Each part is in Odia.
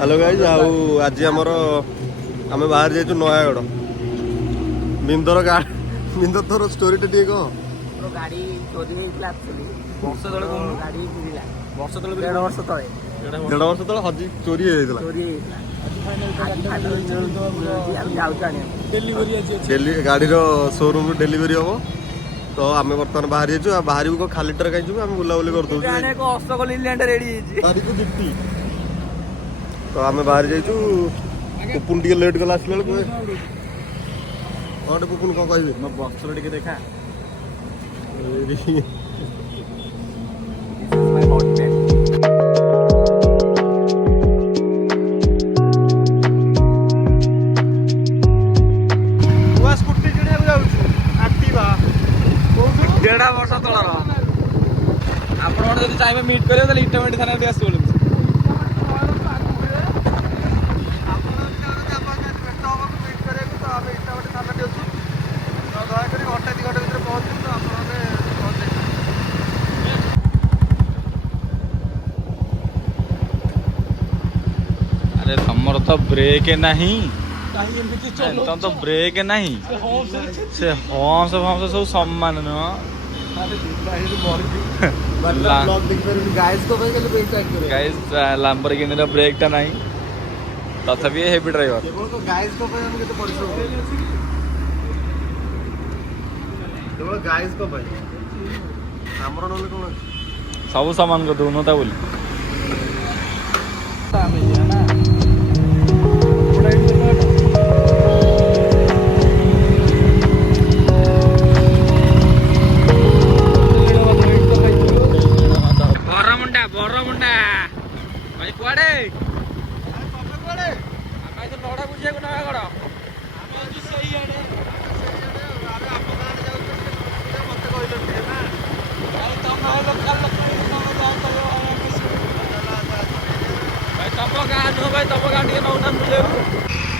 हेलो गाइज आज आमर आम बाहर जाइए नयागढ़ मिंदर मिंदर तोर स्टोरी टे कह गाड़ी चोरी होइଥିଲା एक्चुअली वर्ष तळे गाड़ी गिरिला वर्ष तळे 1.5 वर्ष तळे 1.5 वर्ष तले हजी चोरी होइଥିଲା गाड़ी शोरूम रू डेलीवरी हम तो आम बर्तमान बाहर जाइए बाहर को खाली टर कहीं आम बुलाबुली कर तो आम बाहर जाइए पुपुन टे लेट गला आसला बेलू हाँ पुपुन कौन कह बक्सर टे देखा स्कूटी किणा एक्टिवा 1.5 वर्ष तलर आपण जब चाहिए मीट करेंगे तो इंटरमीडिएट थाना आस अरे तमर तो ब्रेक नहीं तुम तो ब्रेक नहीं से हंस फंस सब सम्मान नुह गाइस लैम्बोर्गिनी रो ब्रेक टा नहीं तथापि हेवी ड्राइवर सब सामान को दोनों था बोली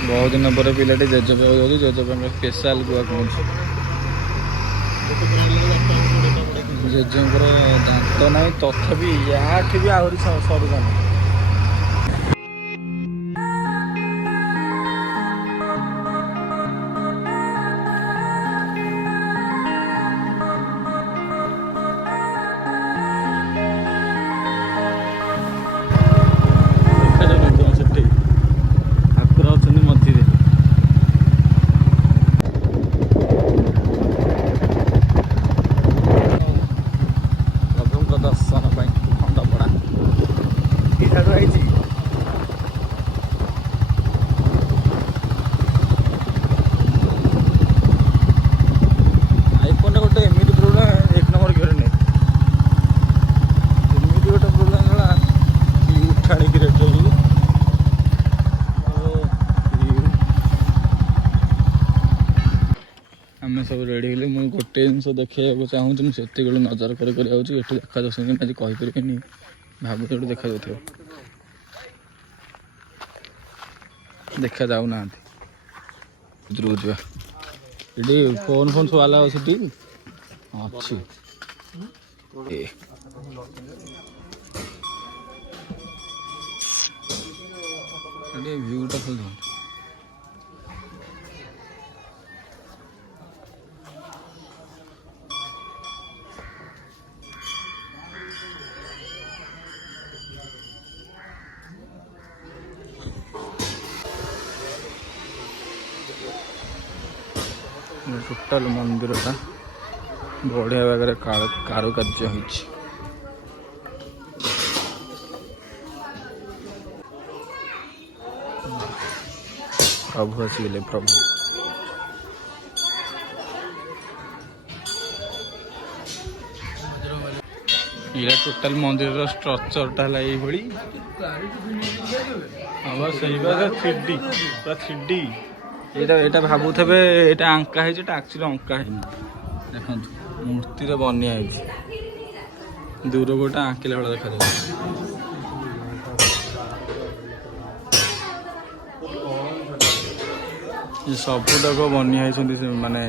बहुत दिन पर पिलाटी जेजपा जाऊँ जेजपा स्पेशल गुआ कौन जेजर दांत ना तथापि या भी आहरी सरू आम सब रेडी हेले मुझे गोटे जिन देखा चाहूँ मुझे नजर कर देखा जाऊँ आज कहीपरि भाव जो देखा जाऊ देखा जाऊना ये फोन फोन सब आला अच्छी ब्यूटिफुल टोटाल मंदिर टा बढ़िया भाग कारुकार्य होइछि प्रभु आसिगले प्रभु ये टोटाल मंदिर स्ट्रक्चर टा है ये ये भावुवे ये आंका है एक्चुअली अंका है देखो मूर्ति बनिया दूर गोटे आंकिला भाई देखा सबूक बनिया माने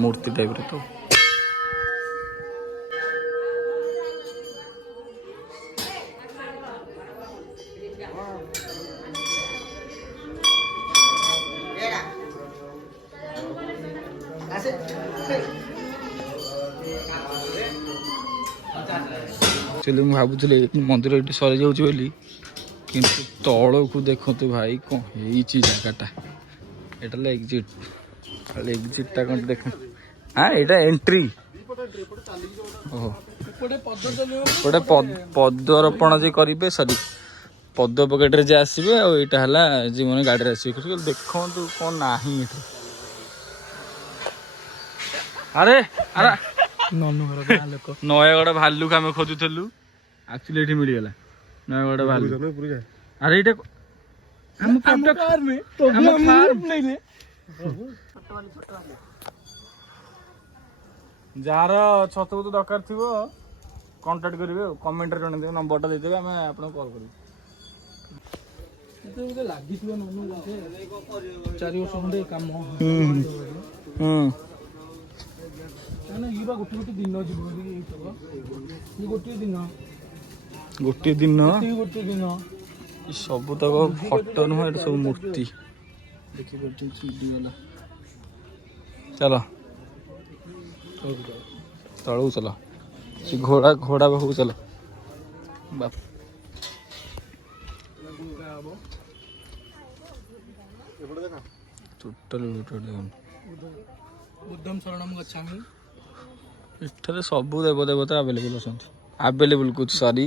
मूर्ति टाइप तो एक्चुअली ମୁଁ ଭାବୁଥିଲି ମନ୍ଦିର ଏଠି ସରିଯାଉଛି ବୋଲି କିନ୍ତୁ ତଳକୁ ଦେଖନ୍ତୁ ଭାଇ କ'ଣ ହେଇଛି ଜାଗାଟା। ଏଇଟା ହେଲା ଏକ୍ଜିଟ୍, ଖାଲି ଏକ୍ଜିଟ୍ଟା କ'ଣ ଦେଖନ୍ତୁ। ଏଇଟା ଏଣ୍ଟ୍ରି। ଓହୋ ଗୋଟେ ପଦରପଣ ଯେ କରିବେ ସରି ପଦ ପକେଟରେ ଯେ ଆସିବେ ଆଉ ଏଇଟା ହେଲା ଯେଉଁମାନେ ଗାଡ଼ିରେ ଆସିବେ। ଦେଖନ୍ତୁ କ'ଣ ନାହିଁ ଏଠି। ଆରେ ଆରେ ନୟାଗଡ଼ ଭାଲୁକୁ ଆମେ ଖୋଜୁଥିଲୁ, ଆକ୍ଚୁଆଲି ଏଠି ମିଳିଗଲା ନୟାଗଡ଼ ଭାଲୁ। ଆରେ ଏଇଟା ଯାହାର ଛତୁ ଦରକାର ଥିବ କଣ୍ଟାକ୍ଟ କରିବେ ଆଉ କମେଣ୍ଟରେ ଜଣେଇଦେବେ, ନମ୍ବରଟା ଦେଇଦେବେ, ଆମେ ଆପଣଙ୍କୁ କଲ୍ କରିବୁ। ଲାଗିଥିବ 4 ବର୍ଷ ଖଣ୍ଡେ କାମ। ଗୋଟେ ଦିନ ଯିବ, ଗୋଟିଏ ଦିନ ସବୁ ତକ ଫଟୋ ନୁହଁ, ଏଟା ସବୁ ମୂର୍ତ୍ତି। ଚାଲ ତଳକୁ ଚାଲ, ସେ ଘୋଡ଼ା ପାଖକୁ ଚାଲ। ଟୋଟାଲ ବୁଦ୍ଧମ ଶରଣମ୍ ଗଚ୍ଛାମି। ଏଠାରେ ସବୁ ଦେବଦେବତା ଆଭେଲେବୁଲ୍ ଅଛନ୍ତି। ଆଭେଲେବୁଲ୍ କହୁଛି ସରି,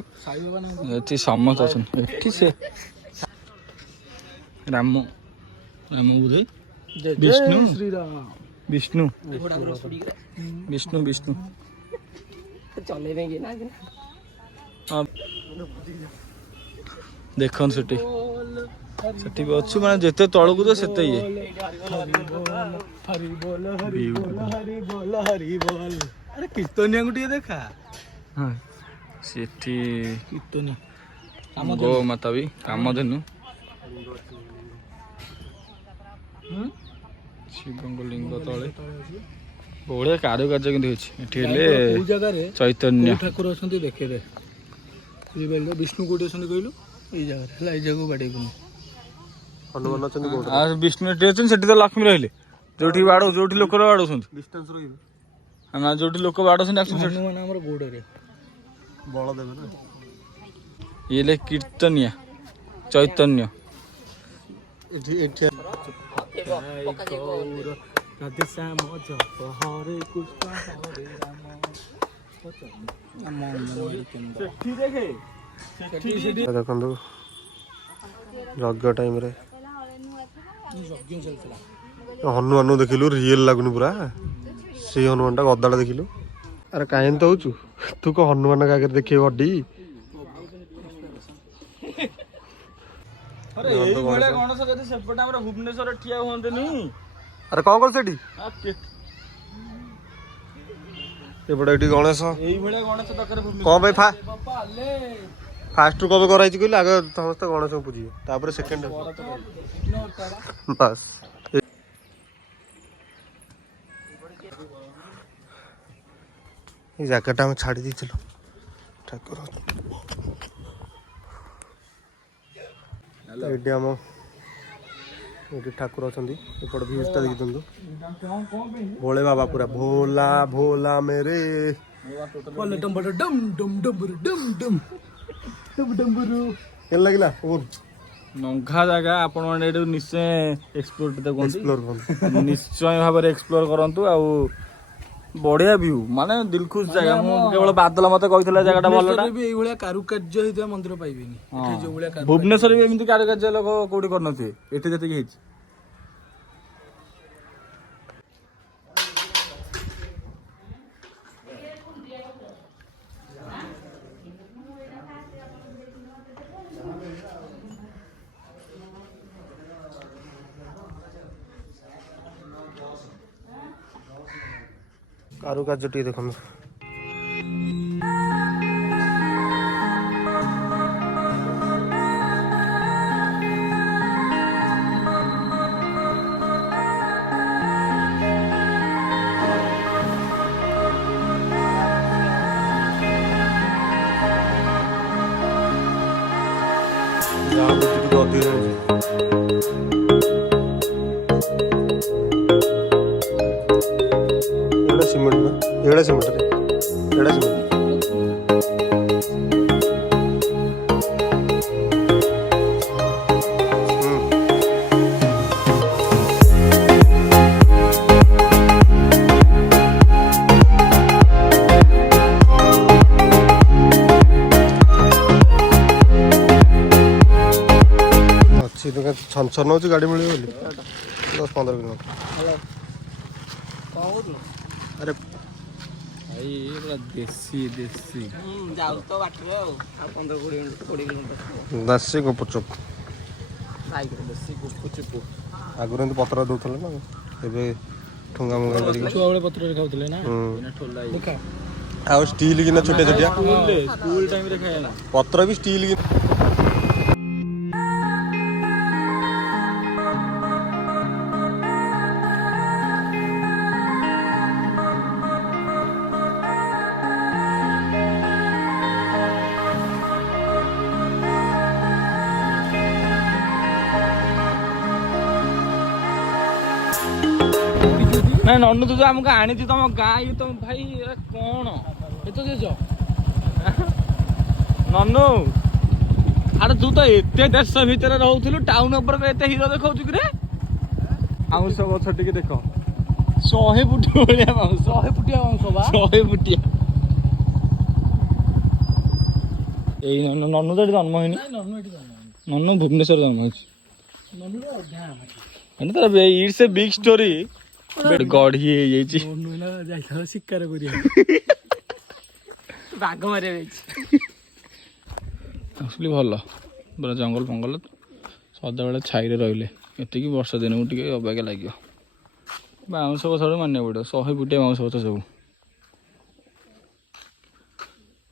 ଏଠି ସମସ୍ତେ ଅଛନ୍ତି। ଏଠି ସେ ରାମ ବୋଧେ ବିଷ୍ଣୁ ବିଷ୍ଣୁ ବିଷ୍ଣୁ ବିଷ୍ଣୁ ଦେଖନ୍ତୁ ସେଠି ବି ଅଛୁ, ମାନେ ଯେତେ ତଳକୁ ତ ସେତେ ଇଏ। କୀର୍ତ୍ତନିଆକୁ ଟିକେ ଦେଖା। ସେଠି ଗୋ ମାତା ବି କାମଧେନୁ, ଶିବଙ୍କ ଲିଙ୍ଗ ତଳେ ବଢିଆ କାରୁକାର୍ଯ୍ୟ କିନ୍ତୁ ହେଇଛି। ଏଠି ହେଲେ ଚୈତନ୍ୟ ଠାକୁର ଅଛନ୍ତି, ଦେଖେଇଦେ ବିଷ୍ଣୁ କୋଉଠି ଅଛନ୍ତି କହିଲୁ? ଏଇ ଜାଗାରେ ହେଲା, ଏଇ ଜାଗାକୁ ବାଡେଇବୁନି। ବିଷ୍ଣୁ ଏଠି ଅଛନ୍ତି, ସେଠି ତ ଲକ୍ଷ୍ମୀ ରହିଲେ। ଯୋଉଠି ଯୋଉଠି ଲୋକ ବାଡଉଛନ୍ତି ନା, ଯୋଉଠି ଲୋକ ବାଡଉଛନ୍ତି ଆମର ଗୋଡରେ ବଳଦେବ ନା। ଇଏ ହେଲେ କୀର୍ତ୍ତନିଆ ଚୈତନ୍ୟ। ଦେଖନ୍ତୁ ଯଜ୍ଞ ଟାଇମରେ ହନୁମାନ ଦେଖିଲୁ, ରିଏଲ ଲାଗୁନି ପୁରା ସେଇ ହନୁମାନ ଟା। ଗଦାଟା ଦେଖିଲୁ। ଆରେ କାହିଁ ତ ହଉଛୁ ତୁ, କହ ହନୁମାନ ଆଗରେ ଦେଖିବ ଗଡି। ଗଣେଶ ଯଦି ସେପଟେ ଆମର ଭୁବନେଶ୍ୱର ଠିଆ ହୁଅନ୍ତେନି। ଆରେ କ'ଣ କରୁଛୁ ସେଠି? ଏପଟେ ଏଠି ଗଣେଶ ଏଇଭଳିଆ ଗଣେଶ ଦରକାର। କ'ଣ ପାଇଁ ଫାଷ୍ଟରୁ କବେ କରାହେଇଛି କହିଲେ? ଆଗ ସମସ୍ତେ ଗଣେଶଙ୍କୁ ପୂଜିବେ, ତାପରେ ସେକେଣ୍ଡ ବାସ୍। ଏଇ ଜାଗାଟା ଆମେ ଛାଡ଼ି ଦେଇଥିଲୁ। ଠାକୁର ଏଇଠି ଏଇଠି ଠାକୁର ଅଛନ୍ତି। ଏପଟେ ଭ୍ୟୁଜଟା ଦେଖି ଦିଅନ୍ତୁ। ଭୋଳେ ବାବା ପୁରା ଭୋଲା ଭୋଲା ମେରେ। କେନ୍ ଲାଗିଲା? ନଙ୍ଘା ଜାଗା ଆପଣମାନେ ଏଇଠୁ ନିଶ୍ଚୟ ନିଶ୍ଚୟ ଭାବରେ ଏକ୍ସପ୍ଲୋର କରନ୍ତୁ। ଆଉ ବଢିଆ ଭ୍ୟୁ, ମାନେ ଦିଲଖୁଶ ଜାଗା। ମୁଁ କେବଳ ବାଦଲ ମତେ କହିଥିଲା ଜାଗାଟା ଭଲଟା। ଏଇଭଳିଆ କାରୁକାର୍ଯ୍ୟ ହେଇଥିବା ମନ୍ଦିର ପାଇବେନି। ଭୁବନେଶ୍ୱରରେ ବି ଏମିତି କାରୁକାର୍ଯ୍ୟ ଲୋକ କୋଉଠି କରିନଥିବେ, ଏଠି ଯେତିକି ହେଇଛି। କାରୁକାର୍ଯ୍ୟ ଟିକେ ଦେଖନ୍ତୁ। ସିମେଣ୍ଟ ନା ଏଇଟା ସିମେଣ୍ଟ ରେ ଏଇଟା ସିମେଣ୍ଟ ଅଛି ତ ଛନ ଛନ ହେଉଛି ଗାଡ଼ି ମିଳିବ ବୋଲି 10-15 କିଲୋମିଟର ଆରେ ଭାଇ ପୁରା ଦେଶୀ ଦେଶୀ ଯାଉ ତ ବାଟରେ ଆଉ 15-20 କିଲୋମିଟର ଦାସୀ ଗୋପଚୁପ ବାଇକରେ ଦେଶୀ ଗୁପଚୁପ ଆଗରୁ ଏମିତି ପତ୍ର ଦେଉଥିଲେ ନା ଏବେ ଠୁଙ୍ଗା ମୁଙ୍ଗା କରିକି ଛୁଆବେଳେ ପତ୍ରରେ ଖାଉଥିଲେ ନା ଆଉ ଷ୍ଟିଲ୍ କିନା ଛୋଟିଆ ଛୋଟିଆ ସ୍କୁଲ ଟାଇମରେ ଖାଇଲା ପତ୍ର ବି ଷ୍ଟିଲ୍ କିନା ନାଇଁ ନନୁ ତୁ ଆମକୁ ଆଣିଛୁ ତମ ଗାଁ ଇଏ ତମ ଭାଇ ଏରା କଣ ଏତ ଦେଶ ନନୁ ଆରେ ତୁ ତ ଏତେ ଦେଶ ଭିତରେ ରହୁଥିଲୁ ଟାଉନ ଉପରେ ଏତେ ହିରୋ ଦେଖାଉଛୁ କିରେ ବାଉଁଶ ଗଛ ଟିକେ ଦେଖ 100 ଫୁଟିଆ ଭଳିଆ ବାଉଁଶ 100 ଫୁଟିଆ ବାଉଁଶ ବା 100 ଫୁଟିଆ ଏଇ ନନୁ ତ ଏଠି ଜନ୍ମ ହେଇନି ନନୁ ଭୁବନେଶ୍ୱର ଜନ୍ମ ହେଇଛି ତାର ଇଟ୍ସ ଏ ବିଗ୍ ଷ୍ଟୋରି ଗଢି ହେଇଯାଇଛି ଯାଇଥାଉ ଶିକାର କରିବା ବାଘ ମାରିବା ଯାଇଛି ଆସିଲି ଭଲ ପୁରା ଜଙ୍ଗଲ ଫଙ୍ଗଲ ସଦାବେଳେ ଛାଇରେ ରହିଲେ ଏତିକି ବର୍ଷା ଦିନକୁ ଟିକେ ଅବାଗିଆ ଲାଗିବ ବାଉଁଶ ଗଛରେ ମାନିବାକୁ ପଡ଼ିବ 100 ଫୁଟିଆ ବାଉଁଶ ଗଛ ସବୁ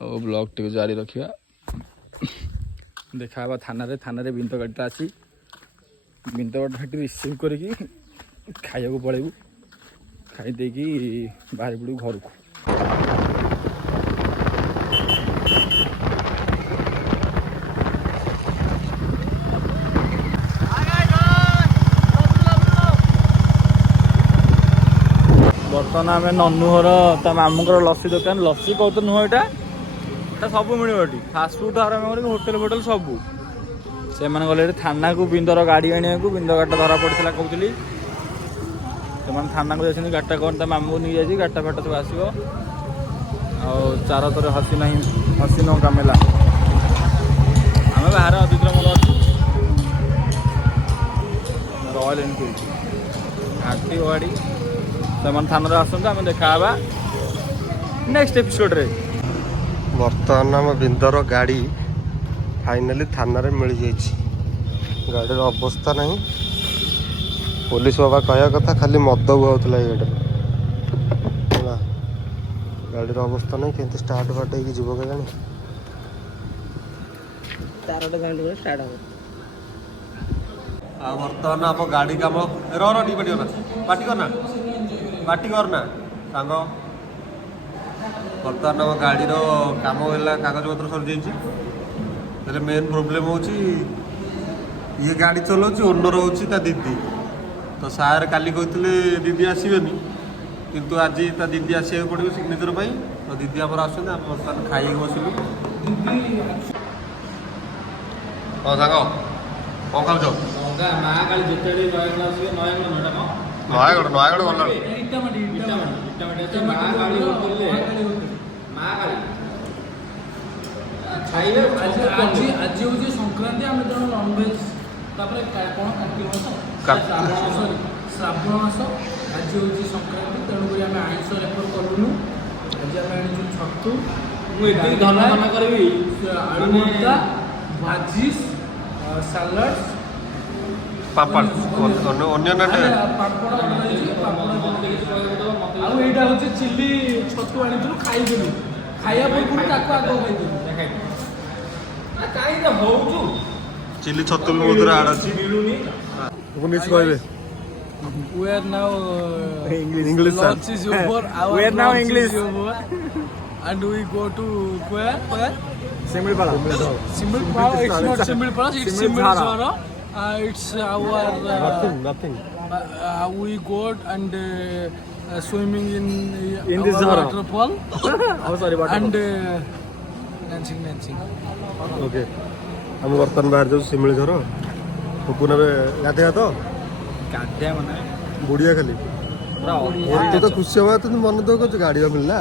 ଆଉ ବ୍ଲଗ ଟିକେ ଜାରି ରଖିବା ଦେଖା ହେବା ଥାନାରେ ବିନ୍ତ ଗାଡ଼ିଟା ଅଛି ବିନ୍ତ ଗାଡ଼ିଟା ସେଠି ରିସିଭ୍ କରିକି ଖାଇବାକୁ ପଳେଇବୁ ଖାଇ ଦେଇକି ବାହାରି ପଡ଼ିବୁ ଘରକୁ ବର୍ତ୍ତମାନ ଆମେ ନନୁ ଘର ତା ମାମୁଙ୍କର ଲସି ଦୋକାନ ଲସି କହୁତ ନୁହଁ ଏଇଟା ସବୁ ମିଳିବ ଏଠି ଫାଷ୍ଟଫୁଡ୍ ଆରମ୍ଭ କରିକି ହୋଟେଲ ଫୋଟେଲ ସବୁ ସେମାନେ ଗଲେ ଏଠି ଥାନାକୁ ବିନ୍ଦର ଗାଡ଼ି ଆଣିବାକୁ ବିନ୍ଦ ଗାଡ଼ିଟା ଧରା ପଡ଼ିଥିଲା କହୁଥିଲି ସେମାନେ ଥାନାକୁ ଯାଇଛନ୍ତି ଗାଡ଼ିଟା କ'ଣ ତା ମାମୁକୁ ନେଇଯାଇଛି ଗାଡ଼ିଟା ଫାଟ ସବୁ ଆସିବ ଆଉ ଚାର ତୋର ହସି ନ କାମେଲା ଆମେ ବାହାରେ ଅତିଥିର ମୋର ଅଛୁ ରୟାଲ ଏନଫିଲ୍ଡ ଘାଟି ଗାଡ଼ି ସେମାନେ ଥାନାରେ ଆସନ୍ତୁ ଆମେ ଦେଖା ହେବା ନେକ୍ସଟ ଏପିସୋଡ଼ରେ ବର୍ତ୍ତମାନ ଆମ ବିନ୍ଦର ଗାଡ଼ି ଫାଇନାଲି ଥାନାରେ ମିଳିଯାଇଛି ଗାଡ଼ିର ଅବସ୍ଥା ନାହିଁ ପୋଲିସ ବାବା କହିବା କଥା ଖାଲି ମଦ ବୁହାଉଥିଲା ଏଇ ଗାଡ଼ିରେ ହେଲା ଗାଡ଼ିର ଅବସ୍ଥା ନାହିଁ କେମିତି ଷ୍ଟାର୍ଟ ଫାର୍ଟ ହେଇକି ଯିବ କେଜାଣି ଆଉ ବର୍ତ୍ତମାନ ଆମ ଗାଡ଼ି କାମ ଟିକେ ପାଟି କରନା ସାଙ୍ଗ ବର୍ତ୍ତମାନ ଆମ ଗାଡ଼ିର କାମ ହେଲା କାଗଜପତ୍ର ସରିଯାଇଛି ହେଲେ ମେନ୍ ପ୍ରୋବ୍ଲେମ୍ ହେଉଛି ଇଏ ଗାଡ଼ି ଚଲାଉଛି ଓନର୍ ହେଉଛି ତା ଦିଦି ତ ସାର୍ କାଲି କହିଥିଲେ ଦିଦି ଆସିବେନି କିନ୍ତୁ ଆଜି ତା ଦିଦି ଆସିବାକୁ ପଡ଼ିବ ସିଗ୍ନେଚର ପାଇଁ ତ ଦିଦି ଆମର ଆସୁଛନ୍ତି ଆମେ ବର୍ତ୍ତମାନ ଖାଇକି ବସିଲୁ ହଁ ସାଙ୍ଗ କ'ଣ ଖାଉଛ ନୟାଗଡ଼ ଗଲା ଆଜି ହେଉଛି ସଂକ୍ରାନ୍ତି ଆମେ ଜଣେ ନନଭେଜ ତାପରେ କ'ଣ ଶ୍ରାବଣ ମାସ ଆଜି ହେଉଛି ସଂକ୍ରାନ୍ତି ତେଣୁକରି ଆମେ ଆଇଁଷ ରେଫର କଲୁନୁ ଆଜି ଆମେ ଆଣିଛୁ ଛତୁ ମୁଁ ଏତିକି ଧନ୍ୟବାଦ କରିବି ଆଳୁ ଭର୍ତ୍ତା ଭାଜି ସାଲାଡ୍ ପାମ୍ପଡ଼ ଅନ୍ୟ ପାମ୍ପଡ଼ ଆଉ ଏଇଟା ହେଉଛି ଚିଲି ଛତୁ ଆଣିଥିଲୁ ଖାଇଦେଲୁ ଖାଇବା ପୂର୍ବରୁ ତାକୁ ଆଗ ଖାଇଦେଲୁ କାହିଁକି ହଉଛୁ ଚିଲି ଛତୁ ବି ମୋ ଦ୍ୱାରା ଆଡ଼ ଅଛି କିଛି କହିବେ We are now English sir. lunch is over. Our We are now lunch English. is over. And we go to where? Similpala. Similpala. It's not Similpala. It's Similzara. It's our nothing we go and swimming in this our Jhara. waterfall Oh, sorry, and dancing. Okay ଆମେ ବର୍ତ୍ତମାନ ବାହାରି ଯାଉଛୁ ଶିମିଳିଝର ପୁପୁନରେ ଗାଧେଇବା ତ ଗାଧେଆ ମାନେ ବୁଡ଼ିଆ ଖାଲି ପୁରା ମତେ ତ ଖୁସି ହବା ତ ମନ ଦୁଃଖ କରୁଛୁ ଗାଡ଼ି ମିଳିଲା